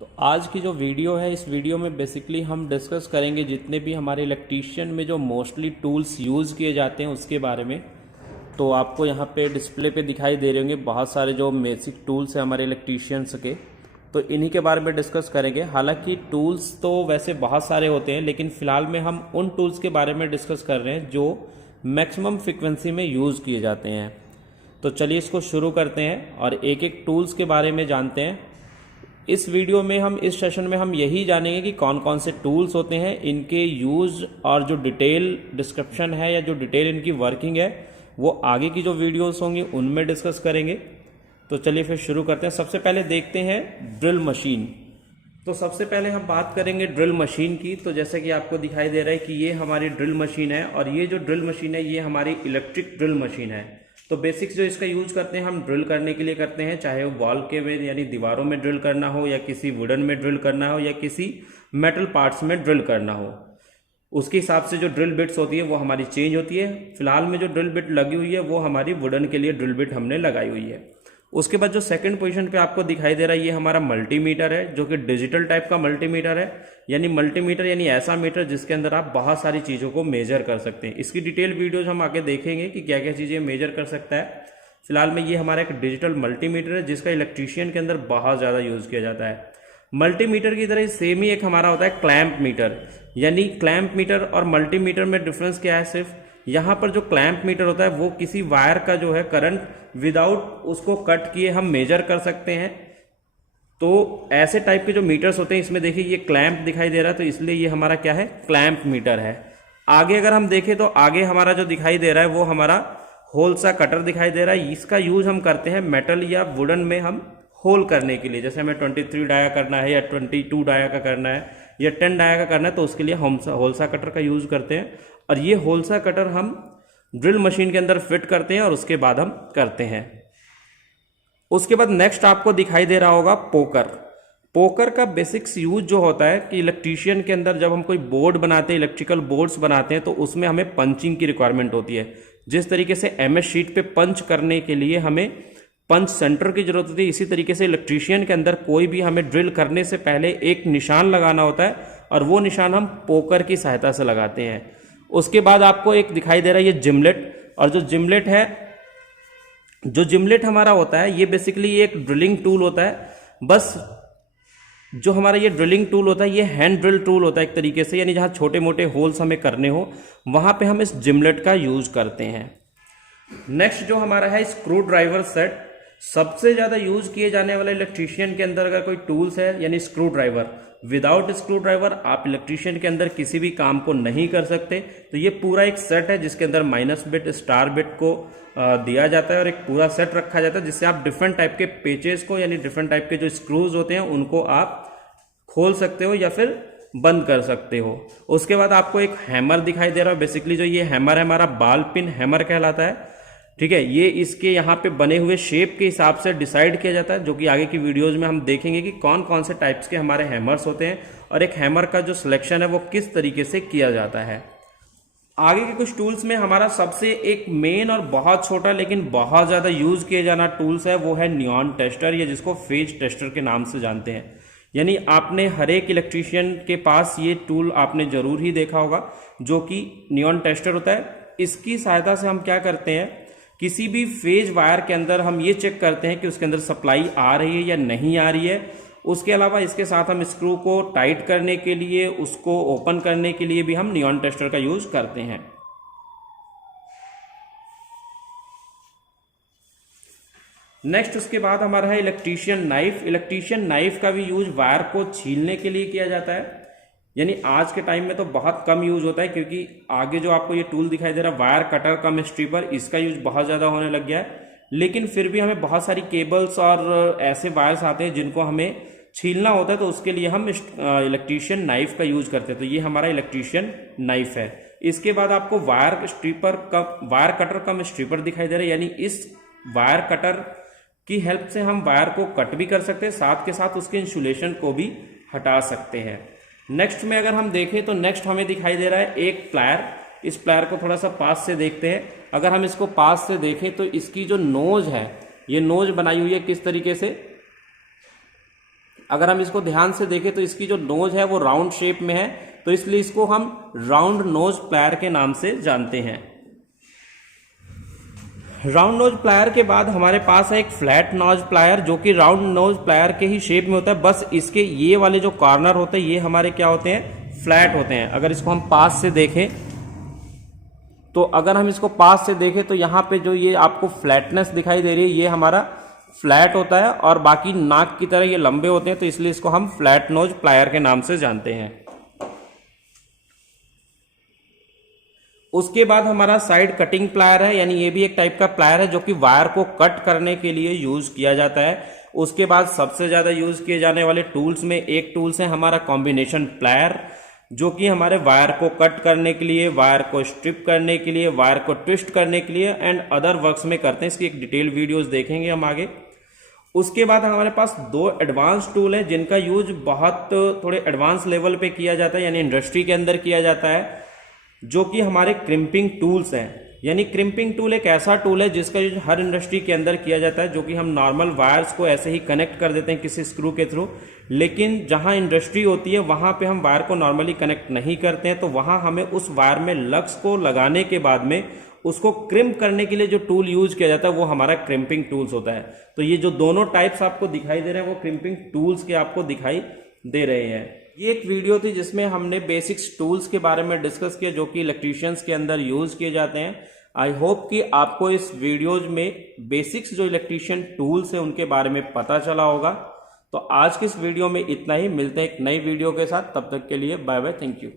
तो आज की जो वीडियो है, इस वीडियो में बेसिकली हम डिस्कस करेंगे जितने भी हमारे इलेक्ट्रीशियन में जो मोस्टली टूल्स यूज़ किए जाते हैं उसके बारे में। तो आपको यहाँ पे डिस्प्ले पे दिखाई दे रहे होंगे बहुत सारे जो बेसिक टूल्स हैं हमारे इलेक्ट्रीशियंस के, तो इन्हीं के बारे में डिस्कस करेंगे। हालांकि टूल्स तो वैसे बहुत सारे होते हैं, लेकिन फ़िलहाल में हम उन टूल्स के बारे में डिस्कस कर रहे हैं जो मैक्सिमम फ्रिक्वेंसी में यूज़ किए जाते हैं। तो चलिए इसको शुरू करते हैं और एक एक टूल्स के बारे में जानते हैं। इस वीडियो में हम इस सेशन में हम यही जानेंगे कि कौन कौन से टूल्स होते हैं, इनके यूज़ और जो डिटेल डिस्क्रिप्शन है या जो डिटेल इनकी वर्किंग है वो आगे की जो वीडियोस होंगी उनमें डिस्कस करेंगे। तो चलिए फिर शुरू करते हैं। सबसे पहले देखते हैं ड्रिल मशीन। तो सबसे पहले हम बात करेंगे ड्रिल मशीन की। तो जैसे कि आपको दिखाई दे रहा है कि ये हमारी ड्रिल मशीन है और ये जो ड्रिल मशीन है ये हमारी इलेक्ट्रिक ड्रिल मशीन है। तो बेसिक्स जो इसका यूज करते हैं हम ड्रिल करने के लिए करते हैं, चाहे वो वॉल के में यानी दीवारों में ड्रिल करना हो या किसी वुडन में ड्रिल करना हो या किसी मेटल पार्ट्स में ड्रिल करना हो। उसके हिसाब से जो ड्रिल बिट्स होती है वो हमारी चेंज होती है। फिलहाल में जो ड्रिल बिट लगी हुई है वो हमारी वुडन के लिए ड्रिल बिट हमने लगाई हुई है। उसके बाद जो सेकंड पोजीशन पे आपको दिखाई दे रहा है ये हमारा मल्टीमीटर है, जो कि डिजिटल टाइप का मल्टीमीटर है। यानी मल्टीमीटर यानी ऐसा मीटर जिसके अंदर आप बहुत सारी चीज़ों को मेजर कर सकते हैं। इसकी डिटेल वीडियोज हम आगे देखेंगे कि क्या क्या चीज़ें मेजर कर सकता है। फिलहाल में ये हमारा एक डिजिटल मल्टीमीटर है जिसका इलेक्ट्रीशियन के अंदर बहुत ज़्यादा यूज़ किया जाता है। मल्टीमीटर की तरह सेम ही एक हमारा होता है क्लैंप मीटर। यानी क्लैंप मीटर और मल्टीमीटर में डिफरेंस क्या है, सिर्फ यहाँ पर जो क्लैंप मीटर होता है वो किसी वायर का जो है करंट विदाउट उसको कट किए हम मेजर कर सकते हैं। तो ऐसे टाइप के जो मीटर्स होते हैं इसमें देखिए ये क्लैंप दिखाई दे रहा है, तो इसलिए ये हमारा क्या है, क्लैंप मीटर है। आगे अगर हम देखें तो आगे हमारा जो दिखाई दे रहा है वो हमारा होल सा कटर दिखाई दे रहा है। इसका यूज हम करते हैं मेटल या वुडन में हम होल करने के लिए। जैसे हमें 23 डाया करना है या 22 डाया का करना है या 10 डाया का करना है तो उसके लिए हम होलसा कटर का यूज करते हैं। और ये होलसा कटर हम ड्रिल मशीन के अंदर फिट करते हैं और उसके बाद हम करते हैं। उसके बाद नेक्स्ट आपको दिखाई दे रहा होगा पोकर। पोकर का बेसिक्स यूज जो होता है कि इलेक्ट्रीशियन के अंदर जब हम कोई बोर्ड बनाते हैं, इलेक्ट्रिकल बोर्ड्स बनाते हैं, तो उसमें हमें पंचिंग की रिक्वायरमेंट होती है। जिस तरीके से एमएस शीट पे पंच करने के लिए हमें पंच सेंटर की जरूरत होती है, इसी तरीके से इलेक्ट्रीशियन के अंदर कोई भी हमें ड्रिल करने से पहले एक निशान लगाना होता है और वो निशान हम पोकर की सहायता से लगाते हैं। उसके बाद आपको एक दिखाई दे रहा है ये जिमलेट। और जो जिमलेट है, जो जिमलेट हमारा होता है ये बेसिकली एक ड्रिलिंग टूल होता है। बस जो हमारा ये ड्रिलिंग टूल होता है ये हैंड ड्रिल टूल होता है एक तरीके से, यानी जहाँ छोटे मोटे होल्स हमें करने हो वहाँ पे हम इस जिमलेट का यूज करते हैं। नेक्स्ट जो हमारा है स्क्रू ड्राइवर सेट। सबसे ज़्यादा यूज किए जाने वाला इलेक्ट्रीशियन के अंदर अगर कोई टूल्स है यानी screw driver. Without screw driver आप इलेक्ट्रीशियन के अंदर किसी भी काम को नहीं कर सकते। तो ये पूरा एक सेट है जिसके अंदर माइनस बिट, स्टार बिट को दिया जाता है और एक पूरा सेट रखा जाता है जिससे आप डिफरेंट टाइप के पेचेस को यानी डिफरेंट टाइप के जो स्क्रूज होते हैं उनको आप खोल सकते हो या फिर बंद कर सकते हो। उसके बाद आपको एक हैमर दिखाई दे रहा है। बेसिकली जो ये हैमर है हमारा बाल पिन हैमर कहलाता है। ठीक है, ये इसके यहाँ पे बने हुए शेप के हिसाब से डिसाइड किया जाता है, जो कि आगे की वीडियोज में हम देखेंगे कि कौन कौन से टाइप्स के हमारे हैमर्स होते हैं और एक हैमर का जो सिलेक्शन है वो किस तरीके से किया जाता है। आगे के कुछ टूल्स में हमारा सबसे एक मेन और बहुत छोटा लेकिन बहुत ज़्यादा यूज किया जाना टूल्स है वो है नियॉन टेस्टर, या जिसको फेज टेस्टर के नाम से जानते हैं। यानी आपने हर एक इलेक्ट्रीशियन के पास ये टूल आपने जरूर ही देखा होगा, जो कि नियॉन टेस्टर होता है। इसकी सहायता से हम क्या करते हैं, किसी भी फेज वायर के अंदर हम ये चेक करते हैं कि उसके अंदर सप्लाई आ रही है या नहीं आ रही है। उसके अलावा इसके साथ हम स्क्रू को टाइट करने के लिए, उसको ओपन करने के लिए भी हम नियॉन टेस्टर का यूज करते हैं। नेक्स्ट उसके बाद हमारा है इलेक्ट्रीशियन नाइफ। इलेक्ट्रीशियन नाइफ का भी यूज वायर को छीलने के लिए किया जाता है। यानी आज के टाइम में तो बहुत कम यूज होता है, क्योंकि आगे जो आपको ये टूल दिखाई दे रहा है वायर कटर कम स्ट्रिपर, इसका यूज बहुत ज़्यादा होने लग गया है। लेकिन फिर भी हमें बहुत सारी केबल्स और ऐसे वायर्स आते हैं जिनको हमें छीलना होता है, तो उसके लिए हम इलेक्ट्रीशियन नाइफ का यूज करते हैं। तो ये हमारा इलेक्ट्रीशियन नाइफ है। इसके बाद आपको वायर कटर कम स्ट्रिपर दिखाई दे रहा है। यानी इस वायर कटर की हेल्प से हम वायर को कट भी कर सकते हैं, साथ के साथ उसके इंसुलेशन को भी हटा सकते हैं। नेक्स्ट में अगर हम देखें तो नेक्स्ट हमें दिखाई दे रहा है एक प्लायर। इस प्लायर को थोड़ा सा पास से देखते हैं। अगर हम इसको पास से देखें तो इसकी जो नोज है, ये नोज बनाई हुई है किस तरीके से, अगर हम इसको ध्यान से देखें तो इसकी जो नोज है वो राउंड शेप में है, तो इसलिए इसको हम राउंड नोज प्लायर के नाम से जानते हैं। राउंड नोज प्लायर के बाद हमारे पास है एक फ्लैट नोज प्लायर, जो कि राउंड नोज प्लायर के ही शेप में होता है, बस इसके ये वाले जो कॉर्नर होते हैं ये हमारे क्या होते हैं, फ्लैट होते हैं। अगर इसको हम पास से देखें तो अगर हम इसको पास से देखें तो यहाँ पे जो ये आपको फ्लैटनेस दिखाई दे रही है ये हमारा फ्लैट होता है, और बाकी नाक की तरह ये लंबे होते हैं, तो इसलिए इसको हम फ्लैट नोज प्लायर के नाम से जानते हैं। उसके बाद हमारा साइड कटिंग प्लायर है, यानी ये भी एक टाइप का प्लायर है जो कि वायर को कट करने के लिए यूज किया जाता है। उसके बाद सबसे ज्यादा यूज किए जाने वाले टूल्स में एक टूल्स है हमारा कॉम्बिनेशन प्लायर, जो कि हमारे वायर को कट करने के लिए, वायर को स्ट्रिप करने के लिए, वायर को ट्विस्ट करने के लिए एंड अदर वर्क्स में करते हैं। इसकी एक डिटेल वीडियोस देखेंगे हम आगे। उसके बाद हमारे पास दो एडवांस टूल है जिनका यूज बहुत थोड़े एडवांस लेवल पे किया जाता है, यानी इंडस्ट्री के अंदर किया जाता है, जो कि हमारे क्रिम्पिंग टूल्स हैं। यानी क्रिम्पिंग टूल एक ऐसा टूल है जिसका यूज हर इंडस्ट्री के अंदर किया जाता है, जो कि हम नॉर्मल वायर्स को ऐसे ही कनेक्ट कर देते हैं किसी स्क्रू के थ्रू, लेकिन जहां इंडस्ट्री होती है वहां पे हम वायर को नॉर्मली कनेक्ट नहीं करते हैं, तो वहां हमें उस वायर में लग्स को लगाने के बाद में उसको क्रिम्प करने के लिए जो टूल यूज किया जाता है वो हमारा क्रिम्पिंग टूल्स होता है। तो ये जो दोनों टाइप्स आपको दिखाई दे रहे हैं वो क्रिम्पिंग टूल्स के आपको दिखाई दे रहे हैं। ये एक वीडियो थी जिसमें हमने बेसिक्स टूल्स के बारे में डिस्कस किया जो कि इलेक्ट्रीशियंस के अंदर यूज किए जाते हैं। आई होप कि आपको इस वीडियोज में बेसिक्स जो इलेक्ट्रीशियन टूल्स हैं उनके बारे में पता चला होगा। तो आज की इस वीडियो में इतना ही, मिलते हैं एक नई वीडियो के साथ, तब तक के लिए बाय बाय, थैंक यू।